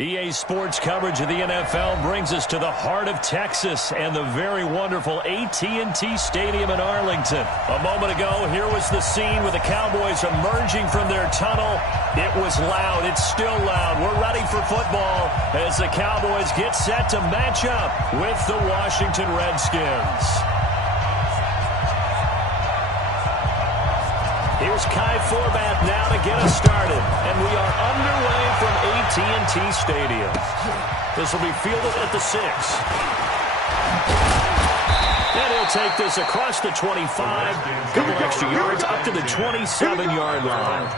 EA Sports coverage of the NFL brings us to the heart of Texas and the very wonderful AT&T Stadium in Arlington. A moment ago, here was the scene with the Cowboys emerging from their tunnel. It was loud. It's still loud. We're ready for football as the Cowboys get set to match up with the Washington Redskins. Here's Kai Forbath now to get us started, and we are underway from AT&T Stadium. This will be fielded at the 6. And he'll take this across the 25, couple extra yards up to the 27-yard line.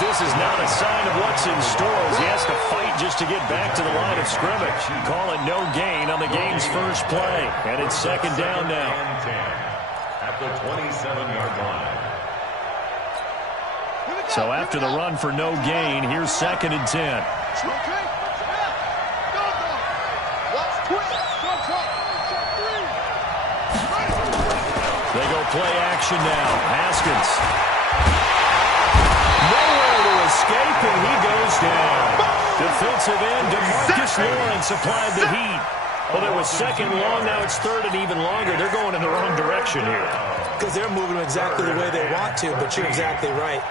This is not a sign of what's in store as he has to fight just to get back to the line of scrimmage. Call it no gain on the game's first play. And it's second down now. At the 27-yard line. So after the run for no gain, here's second and 10. They go play action now. Haskins. Escape, and he goes down. Defensive end, DeMarcus Lawrence applied the heat. Well, it was second long, now it's third and even longer. They're going in the wrong direction here. Because they're moving exactly the way they want to, but you're exactly right.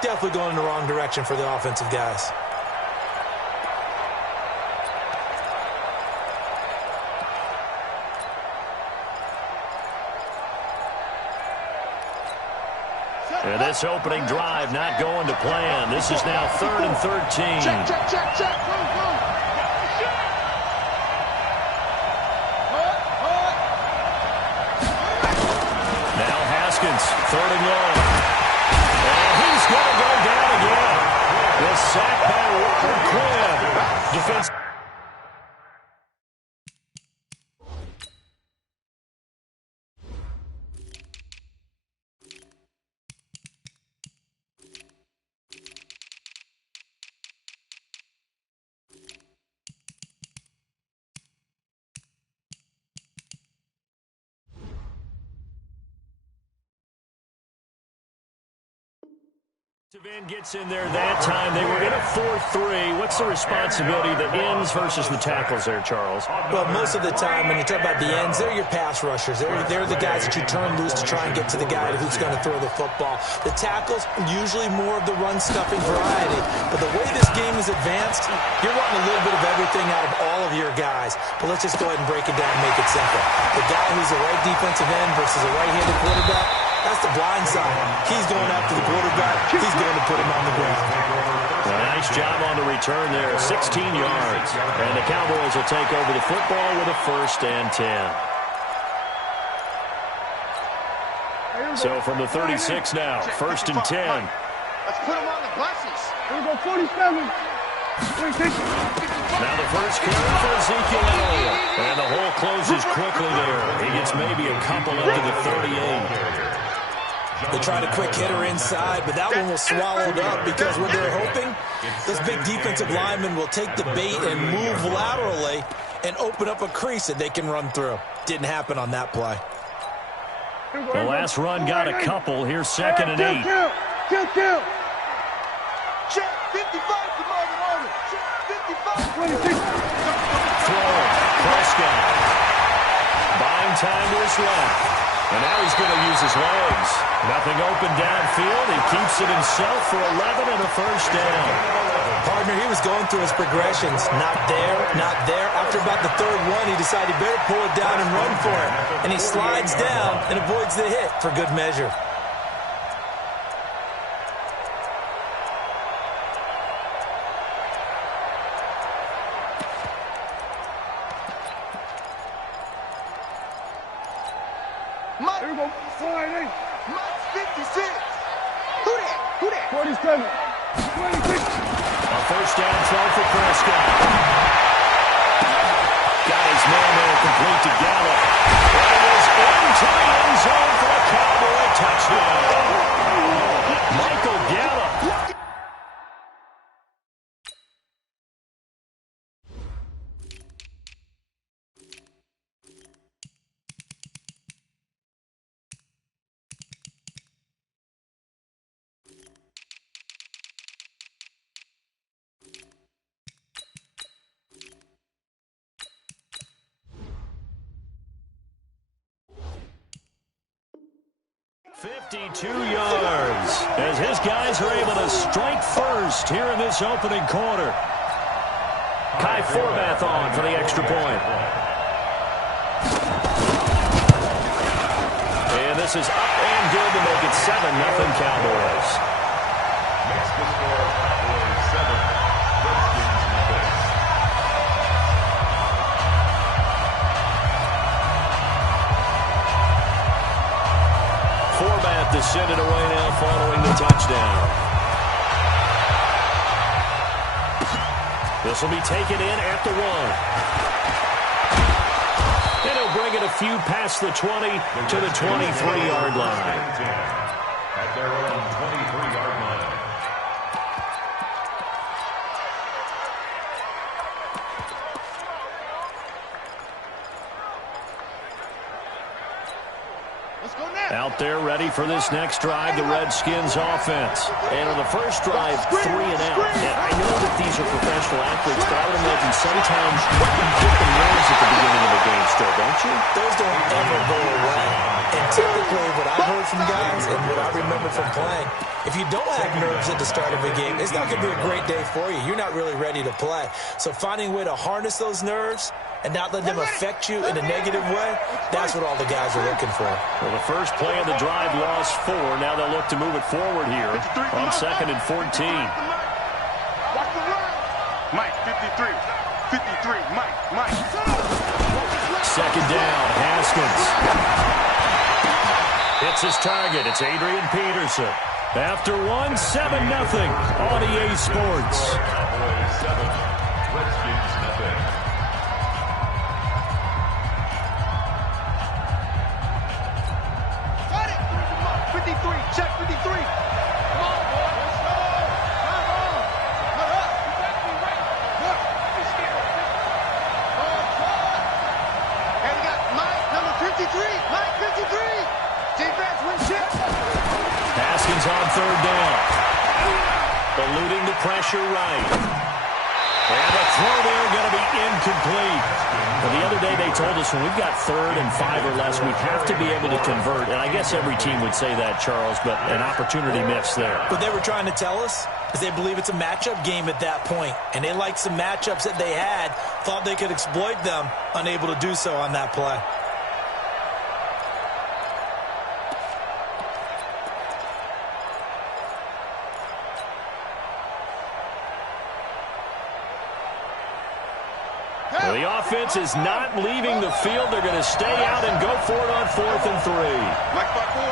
Definitely going in the wrong direction for the offensive guys. And this opening drive not going to plan. This is now 3rd and 13. Check. Go. Now Haskins, 3rd and long. And he's going to go down again. The sack by Robert Quinn. Defense. Gets in there that time. They were in a 4-3. What's the responsibility, the ends versus the tackles there, Charles? Well, most of the time when you talk about the ends, they're your pass rushers. They're the guys that you turn loose to try and get to the guy who's going to throw the football. The tackles, usually more of the run-stuffing variety. But the way this game is advanced, you're wanting a little bit of everything out of all of your guys. But let's just go ahead and break it down and make it simple. The guy who's a right defensive end versus a right-handed quarterback, that's the blind side. He's going after the quarterback. He's going to put him on the ground. Well, nice job on the return there. 16 yards. And the Cowboys will take over the football with a 1st and 10. So from the 36 now, 1st and 10. Let's put him on the buses. Here we go, 47. Now the first carry for Ezekiel Elliott. And the hole closes quickly there. He gets maybe a couple up to the 38. They tried a quick hitter inside, but that one was swallowed up because what they're hoping, this big defensive lineman will take the bait and move laterally and open up a crease that they can run through. Didn't happen on that play. The last run got a couple. Here's 2nd and 8. Kill. Check 55 to Marvin. Check 55. Throw. Prescott. Buying time to his left. And now he's going to use his legs. Nothing open downfield. He keeps it himself for 11 and a 1st down. Partner, he was going through his progressions. Not there. After about the 3rd one, he decided he better pull it down and run for it. And he slides down and avoids the hit for good measure. Here we go, 4-8. Mike's 56. Who that? 47. 26. A 1st down throw for Prescott. Got his man there complete to Gallup. It is into the end zone for a Cowboy touchdown. Michael Gallup. yards as his guys are able to strike first here in this opening quarter. Kai Forbath on for the extra point. And this is up and good to make it 7-0 Cowboys. Makes the score Cowboys 7, Redskins nothing. Forbath descended away now following the touchdown. This will be taken in at the 1. And he'll bring it a few past the 20 to the 23-yard line. At their own 23-yard line. Out there ready for this next drive, the Redskins offense. And on the first drive, 3 and out. And I know that these are professional athletes, but I would imagine sometimes you get the nerves at the beginning of a game still, don't you? Those don't ever go away. And typically what I've heard from guys and what I remember from playing, if you don't have nerves at the start of a game, it's not going to be a great day for you. You're not really ready to play. So finding a way to harness those nerves and not let them affect you in a negative way, that's what all the guys are looking for. Well, the first play of the drive lost 4. Now they'll look to move it forward here on 2nd and 14. Watch the run. Mike, 53. 53, Mike. Second down, Haskins. It's his target. It's Adrian Peterson. After 1, 7-0 on EA Sports. Cowboys 7, Redskins nothing. Got it. 53. Check 53. Come on, boy. Let's go. Come on. Put up. You got to be right. Look. Be scared. And we got Mike, number 53. Mike, 53. Defense wins shit. Haskins on 3rd down. Eluding the pressure right. And the throw there going to be incomplete. Well, the other day they told us when we've got 3rd and 5 or less, we have to be able to convert. And I guess every team would say that, Charles, but an opportunity missed there. What they were trying to tell us is they believe it's a matchup game at that point. And they liked some matchups that they had, thought they could exploit them, unable to do so on that play. Well, the offense is not leaving the field. They're going to stay out and go for it on 4th and 3. Mike by 4.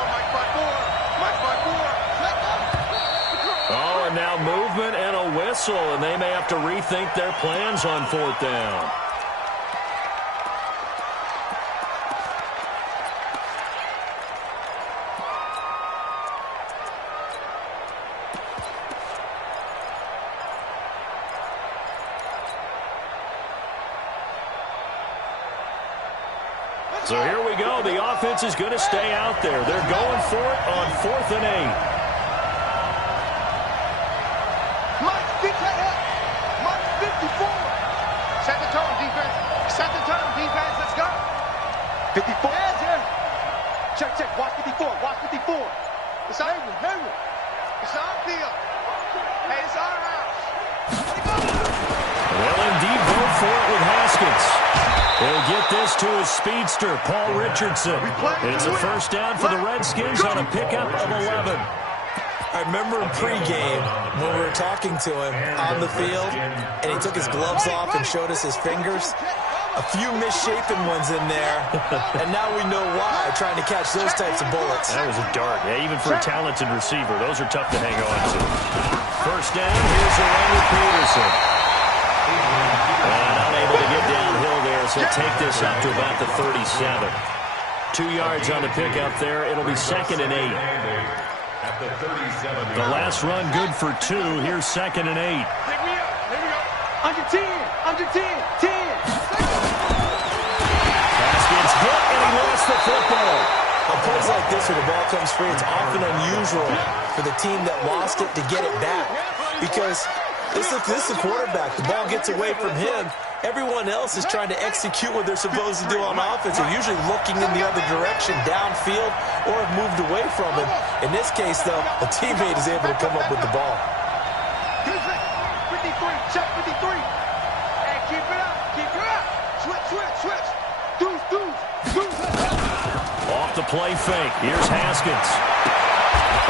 Oh, and now movement and a whistle, and they may have to rethink their plans on 4th down. So here we go. The offense is going to stay out there. They're going for it on 4th and 8. Mike, get that up. Mike, 54. Set the tone, defense. Set the tone, defense. Let's go. 54. Hands here. Check. Watch 54. It's our field. It's our field. Hey, it's our house. Well, indeed, go for it with Haskins. He'll get this to his speedster, Paul Richardson. It's a first down for the Redskins on a pickup of 11. I remember in pregame when we were talking to him on the field, and he took his gloves off and showed us his fingers. A few misshapen ones in there, and now we know why, trying to catch those types of bullets. That was a dart. Yeah, even for a talented receiver, those are tough to hang on to. First down, here's Adrian Peterson. And unable to get downhill there, as he'll take this up to about the 37. 2 yards on the pick up there. It'll be 2nd and 8. At the 37. The last run good for 2. Here's 2nd and 8. Here we go. Under 10. Under 10. 10. Pass gets hit, and he lost the football. On plays like this, when the ball comes free, it's often unusual for the team that lost it to get it back. Because this is the quarterback. The ball gets away from him. Everyone else is trying to execute what they're supposed to do on offense. They're usually looking in the other direction, downfield, or have moved away from him. In this case, though, a teammate is able to come up with the ball. 53. Check 53. And keep it up. Keep it up. Switch. Deuce. Off the play fake. Here's Haskins.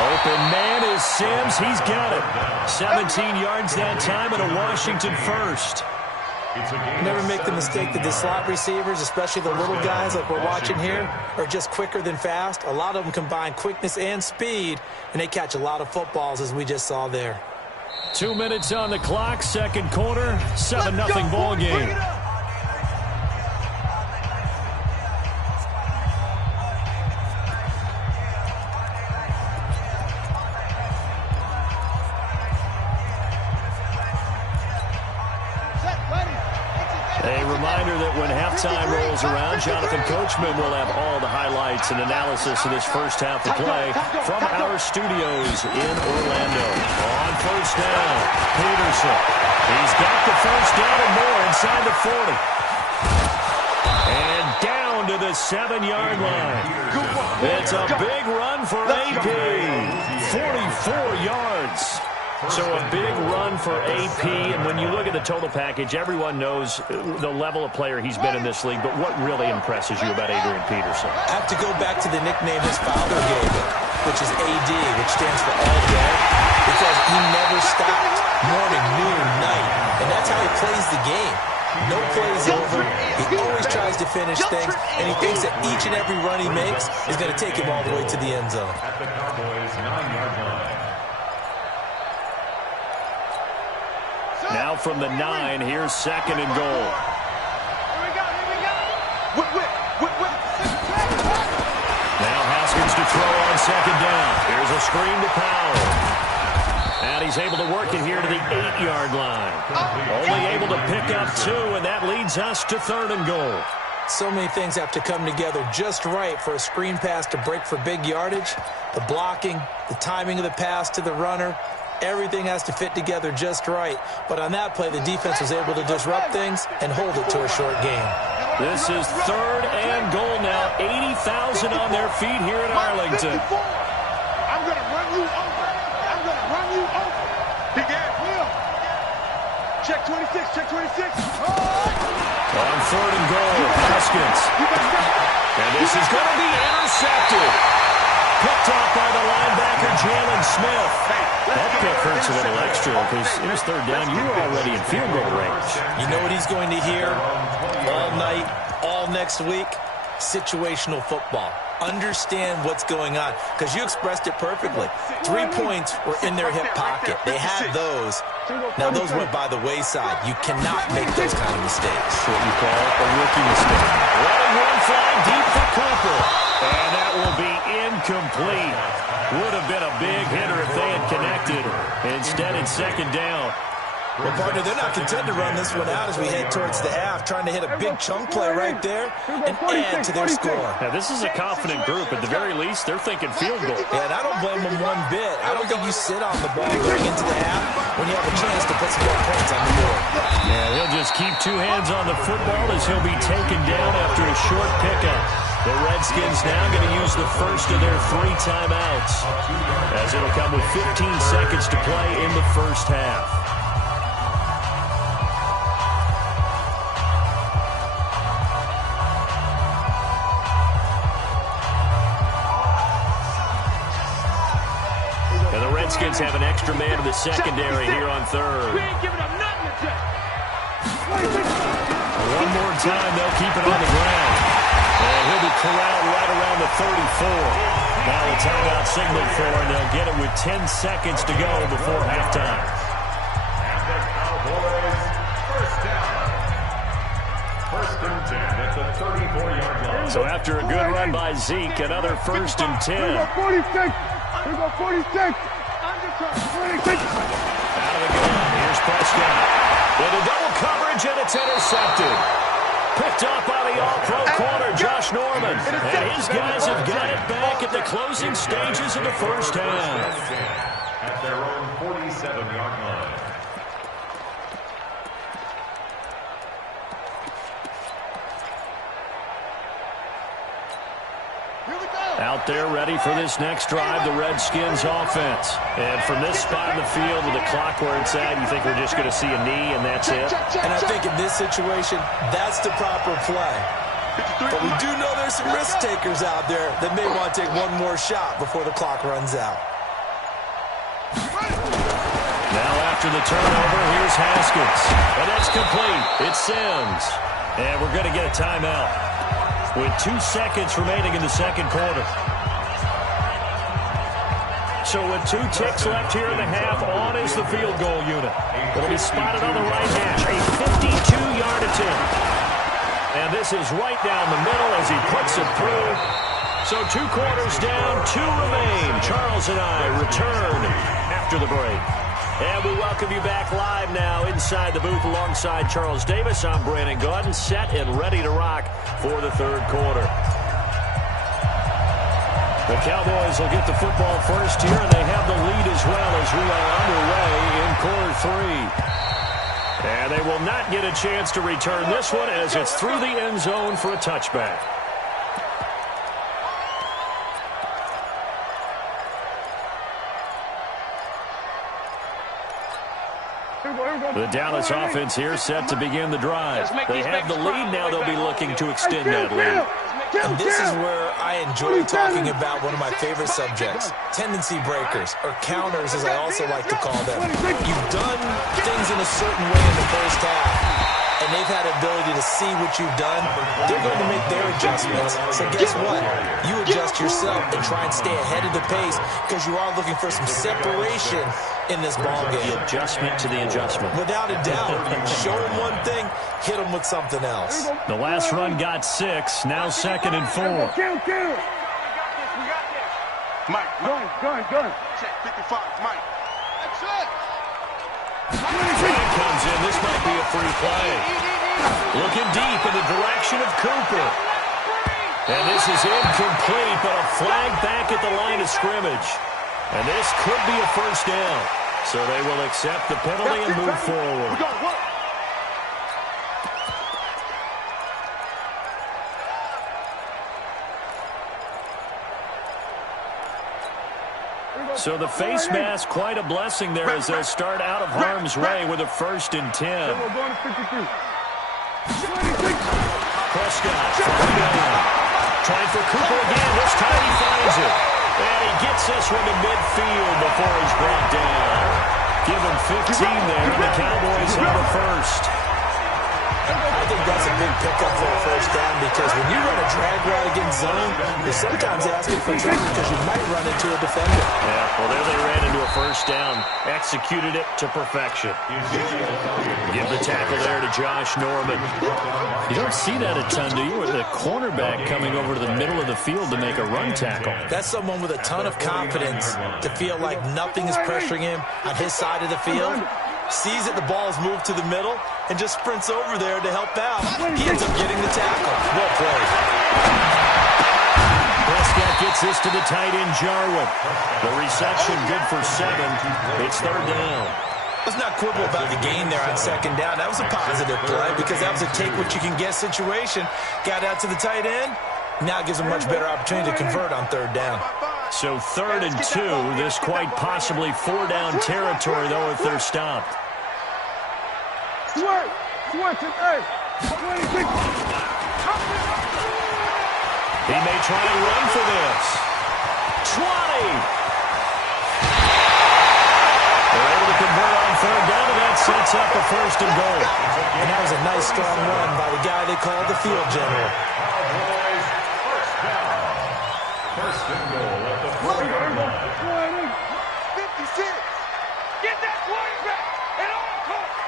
Open man is Sims. He's got it. 17 yards that time and a Washington first. Never make the mistake that the slot receivers, especially the little guys like we're watching here, are just quicker than fast. A lot of them combine quickness and speed, and they catch a lot of footballs, as we just saw there. 2 minutes on the clock, second quarter, 7-0 ball game. A reminder that when halftime rolls around, Jonathan Coachman will have all the highlights and analysis of this first half of play from our studios in Orlando. On first down, Peterson. He's got the first down and more inside the 40. And down to the 7-yard line. It's a big run for AP. 44 yards. So a big run for AP, and when you look at the total package, everyone knows the level of player he's been in this league, but what really impresses you about Adrian Peterson? I have to go back to the nickname his father gave him, which is AD, which stands for all day, because he never stopped, morning, noon, night, and that's how he plays the game. No plays over. He always tries to finish things, and he thinks that each and every run he makes is going to take him all the way to the end zone. At the Cowboys' 9-yard line. Now from the 9, here's 2nd and goal. Here we go. Whip. Now Haskins to throw on 2nd down. Here's a screen to Powell. And he's able to work it here to the 8-yard line. Only able to pick up 2, and that leads us to 3rd and goal. So many things have to come together just right for a screen pass to break for big yardage. The blocking, the timing of the pass to the runner, everything has to fit together just right. But on that play, the defense was able to disrupt things and hold it to a short game. This is 3rd and goal now. 80,000 on their feet here in Arlington. I'm going to run you over. Big ass. Check 26. On 3rd and goal, Haskins. And this is going to be intercepted. Picked off by the linebacker, Jalen Smith. That pick hurts a little extra because it was 3rd down. You were already in field goal range. You know what he's going to hear all night, all next week? Situational football. Understand what's going on, because you expressed it perfectly. 3 points were in their hip pocket. They had those. Now those went by the wayside. You cannot make those kind of mistakes. What you call a rookie mistake. Letting one fly deep for Cooper. And that will be incomplete. Would have been a big hitter if they had connected. Instead, it's 2nd down. Well, partner, they're not content to run this one out as we head towards the half, trying to hit a big chunk play right there and add to their score. Now, this is a confident group. At the very least, they're thinking field goal. Yeah, and I don't blame them one bit. I don't think you sit on the ball going into the half when you have a chance to put some more points on the board. Yeah, he'll just keep 2 hands on the football as he'll be taken down after a short pickup. The Redskins now going to use the first of their 3 timeouts, as it'll come with 15 seconds to play in the first half. And the Redskins have an extra man in the secondary here on 3rd. We ain't giving up nothing today. One more time, they'll keep it on the ground. And he'll be corralled right around the 34. Now a timeout signaled for, and they'll get it with 10 seconds to go before halftime. And the Cowboys, first down. First and 10 at the 34-yard line. So after a good run by Zeke, another 1st and 10. Here we go, 46. Here we go, 46. 26. Out of the gun. Here's Prescott. Into double coverage, and it's intercepted. Picked up by the all-pro corner, Josh Norman. And his guys have got it back at the closing stages of the first half. At their own 47-yard line. Out there ready for this next drive, the Redskins offense. And from this spot in the field with the clock where it's at, you think we're just going to see a knee and that's it? And I think in this situation, that's the proper play. But we do know there's some risk takers out there that may want to take one more shot before the clock runs out. Now after the turnover, here's Haskins. And that's complete. It's Sims. And we're going to get a timeout with 2 seconds remaining in the second quarter. So with 2 ticks left here in the half, on is the field goal unit. It'll be spotted on the right hash, a 52-yard attempt. And this is right down the middle as he puts it through. So 2 quarters down, 2 remain. Charles and I return after the break. And we welcome you back live now inside the booth alongside Charles Davis. I'm Brandon Gaudin, set and ready to rock for the third quarter. The Cowboys will get the football first here, and they have the lead as well as we are underway in quarter 3. And they will not get a chance to return this one as it's through the end zone for a touchback. The Dallas offense here set to begin the drive. They have the lead. Now they'll be looking to extend that lead. And this is where I enjoy talking about one of my favorite subjects, tendency breakers, or counters as I also like to call them. You've done things in a certain way in the first half, and they've had the ability to see what you've done. They're going to make their adjustments. So guess what? You adjust yourself and try and stay ahead of the pace because you are looking for some separation in this ball game. The adjustment to the adjustment. Without a doubt. Show them one thing, hit them with something else. The last run got 6, now 2nd and 4. Mike. Gun. Check 55, Mike. That's it. Flag comes in. This might be a free play. Looking deep in the direction of Cooper. And this is incomplete, but a flag back at the line of scrimmage. And this could be a first down. So they will accept the penalty and move forward. So the face mask, quite a blessing there as they'll start out of harm's way with a 1st and 10. We're going to 52. 26. Prescott trying for Cooper again. This time he finds it. And he gets this one to midfield before he's brought down. Give him 15 there, and the Cowboys have the first. I think that's a big pickup for a first down because when you run a drag route against zone, you're sometimes asking for trouble because you might run into a defender. Yeah, well, there they ran into a first down. Executed it to perfection. Give the tackle there to Josh Norman. You don't see that a ton, do you? With the cornerback coming over to the middle of the field to make a run tackle. That's someone with a ton of confidence to feel like nothing is pressuring him on his side of the field. Sees that the ball's moved to the middle and just sprints over there to help out. He ends up getting the tackle. Well played. Prescott gets this to the tight end, Jarwin. The reception good for 7. It's 3rd down. Let's not quibble about the gain there on 2nd down. That was a positive play because that was a take-what-you-can-get situation. Got out to the tight end. Now it gives him a much better opportunity to convert on 3rd down. So 3rd and 2. This quite possibly 4-down territory, though, if they're stopped. Switch. 26. He may try and run for this. 20. They're able to convert on 3rd down, and that sets up a 1st and goal. And that was a nice, strong run by the guy they called the field general. First and goal at the 40-yard line. 56. Get that quarterback at all costs.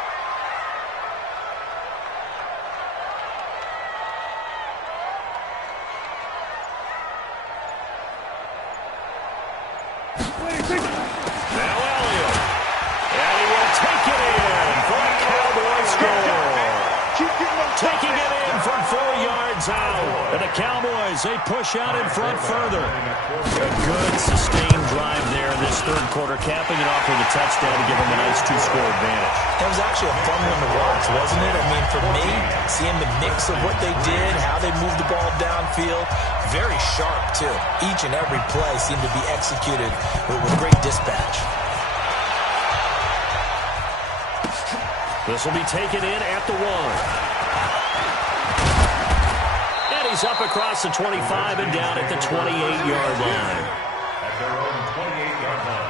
Now Elliott. And he will take it in for a Cowboy score. Taking it in from 4 yards out. And the Cowboys, they push out in front further. A good sustained drive there in this third quarter, capping it off with a touchdown to give them a nice 2-score advantage. It was actually a fun one to watch, wasn't it? I mean, for me, seeing the mix of what they did, how they moved the ball downfield, very sharp, too. Each and every play seemed to be executed with great dispatch. This will be taken in at the 1. He's up across the 25 and down at the 28-yard line. At their own 28-yard line.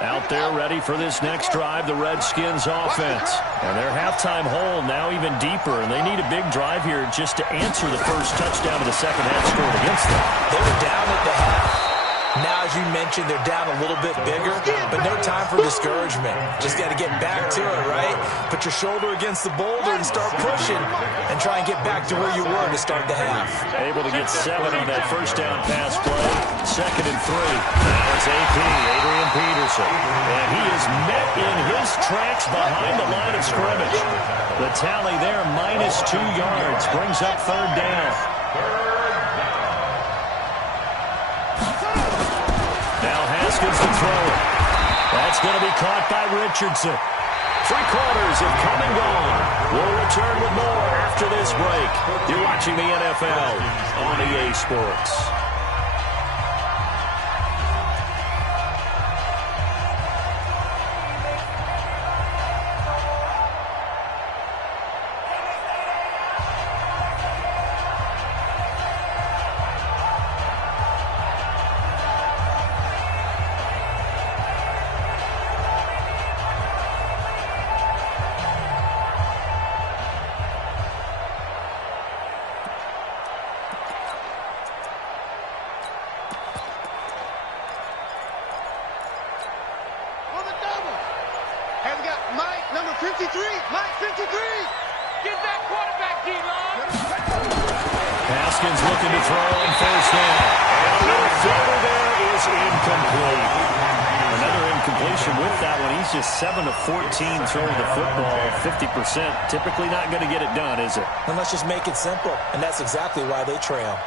Out there ready for this next drive, the Redskins offense. And their halftime hole now even deeper, and they need a big drive here just to answer the first touchdown of the second half scored against them. They were down at the half. Now, as you mentioned, they're down a little bit bigger, but no time for discouragement. Just got to get back to it, right? Put your shoulder against the boulder and start pushing and try and get back to where you were to start the half. Able to get 7 on that first down pass play. 2nd and 3. Now it's AP, Adrian Peterson. And he is met in his tracks behind the line of scrimmage. The tally there, -2 yards, brings up 3rd down. Now Haskins to throw it. That's going to be caught by Richardson. 3 quarters have come and gone. We'll return with more after this break. You're watching the NFL on EA Sports. Number 53, Mike 53. Get that quarterback, D-Long. Haskins looking to throw on 1st down. And a little floater there is incomplete. Another incompletion with that one. He's just 7 of 14 throwing the football, 50%. Typically not going to get it done, is it? And let's just make it simple, and that's exactly why they trail.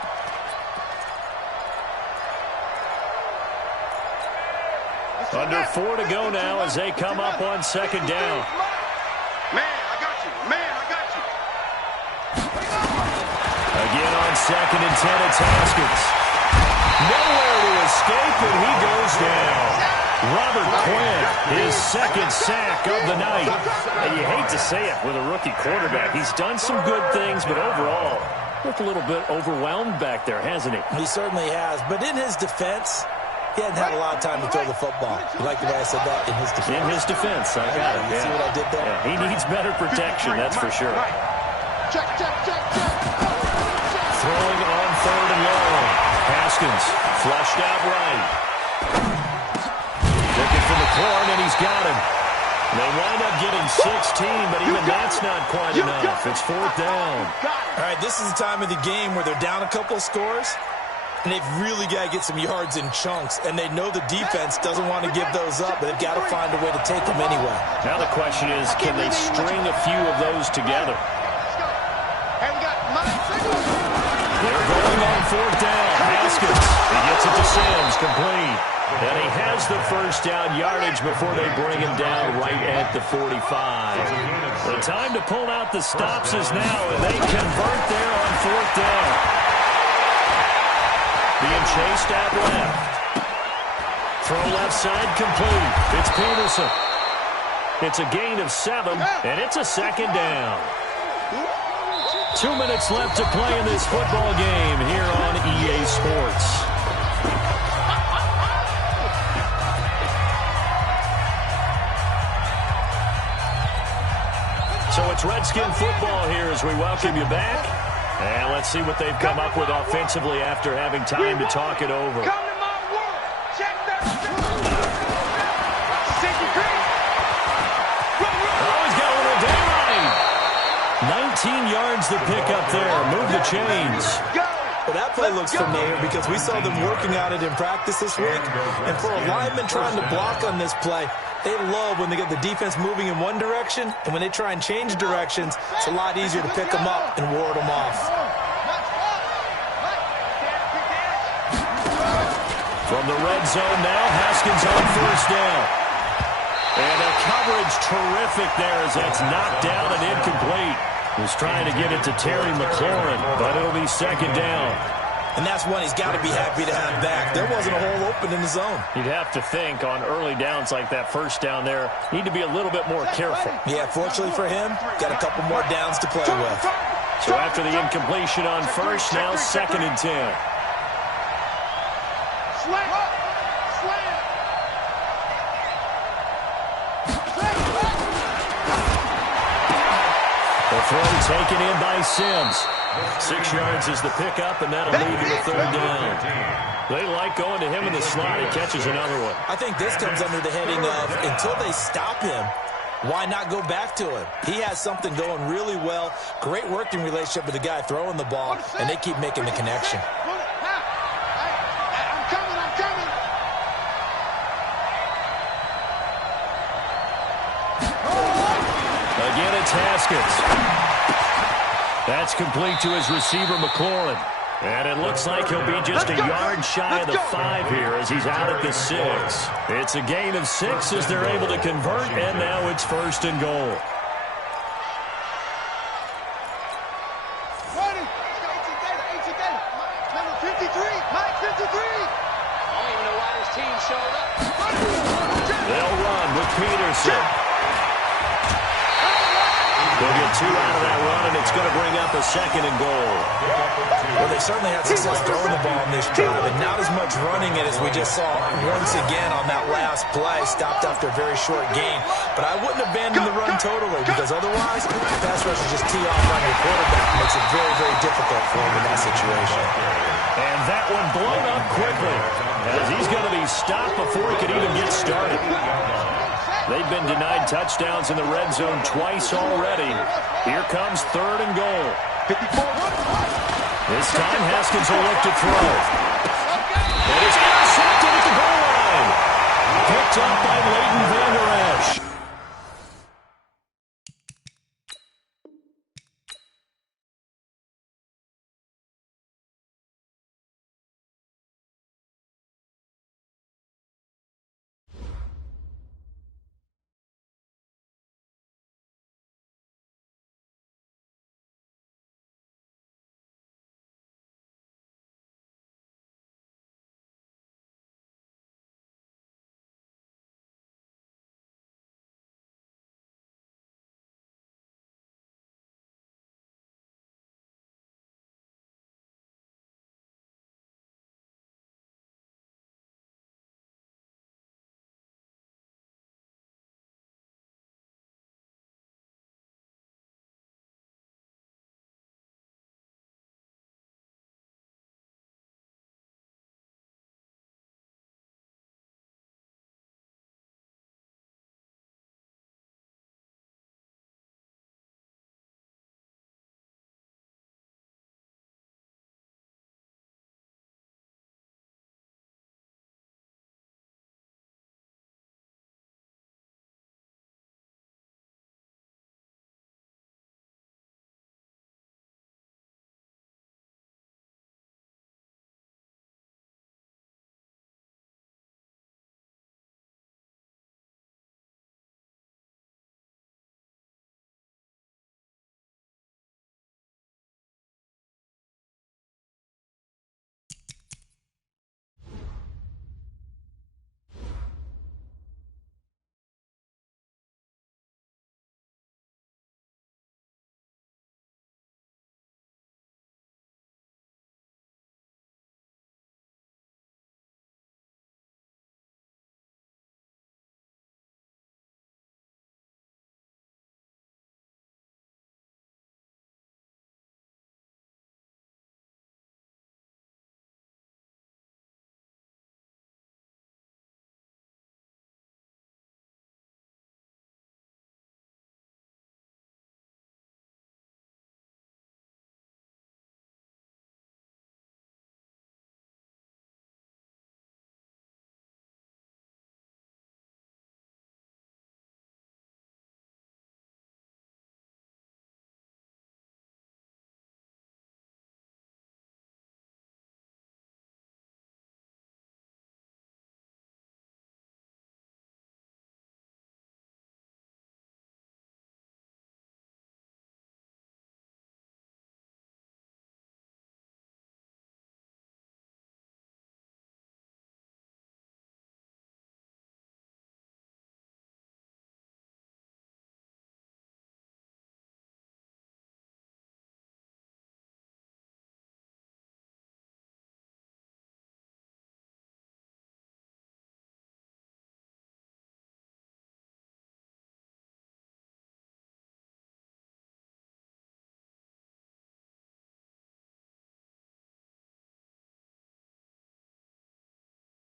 Under 4 to go now as they come up on 2nd down. Man, I got you. Man, I got you. Again on 2nd and 10, it's Haskins. Nowhere to escape, and he goes down. Robert Quinn, his 2nd sack of the night. And you hate to say it with a rookie quarterback. He's done some good things, but overall, looked a little bit overwhelmed back there, hasn't he? He certainly has. But in his defense, he hadn't had a lot of time to throw the football. You like the way I said that? In his defense. In his defense, I got it. You see what I did there? Yeah, he needs better protection, that's for sure. Check. Throwing on 3rd and long. Haskins flushed out right. Looking for McLaurin, and he's got him. They wind up getting 16, but even that's not quite enough. It's 4th down. All right, this is the time of the game where they're down a couple of scores, and they've really got to get some yards in chunks, and they know the defense doesn't want to give those up, but they've got to find a way to take them anyway. Now the question is, can they string a few of those together? They're going on 4th down. Haskins, he gets it to Sims, complete. And he has the first down yardage before they bring him down right at the 45. The time to pull out the stops is now, and they convert there on 4th down. Being chased out left. Throw left side complete. It's Peterson. It's a gain of 7, and it's a 2nd down. 2 minutes left to play in this football game here on EA Sports. So it's Redskin football here as we welcome you back. And let's see what they've come up with offensively after having time to talk it over. Come to my world. Check that. Oh, he's got a little daylight. 19 yards to pick up there. Move the chains. Well, that play looks familiar because we saw them working on it in practice this week. And for a lineman trying to block on this play, they love when they get the defense moving in one direction, and when they try and change directions, it's a lot easier to pick them up and ward them off. From the red zone now, Haskins on first down. And the coverage terrific there as that's knocked down and incomplete. Was trying to get it to Terry McLaurin, but it'll be second down. And that's one he's got to be happy to have back. There wasn't a hole open in the zone. You'd have to think on early downs like that first down there, need to be a little bit more careful. Yeah, fortunately for him, got a couple more downs to play with. So after the incompletion on first, now second and 10. The throw taken in by Sims. 6 yards is the pickup, and that'll lead to the third down. They like going to him in the slot. He catches another one. I think this comes under the heading of until they stop him, why not go back to him? He has something going really well. Great working relationship with the guy throwing the ball, and they keep making the connection. I'm coming. Again, it's Haskins. That's complete to his receiver, McLaurin. And it looks like he'll be just a yard shy of the 5 here as he's out at the 6. It's a gain of 6 as they're able to convert, and now it's first and goal. Number 53, Mike 53. I don't even know why this team showed up. They'll run with Peterson. They'll get 2 out of that run, and it's going to bring up a second and goal. Well, they certainly had success throwing the ball in this drive, and not as much running it as we just saw once again on that last play. Stopped after a very short gain. But I wouldn't abandon the run totally, because otherwise, the pass rushers just tee off on your quarterback. It makes it very, very difficult for him in that situation. And that one blown up quickly, as he's going to be stopped before he could even get started. They've been denied touchdowns in the red zone twice already. Here comes third and goal. 54. This time Haskins will look to throw. And it's intercepted at the goal line. Picked up by Leighton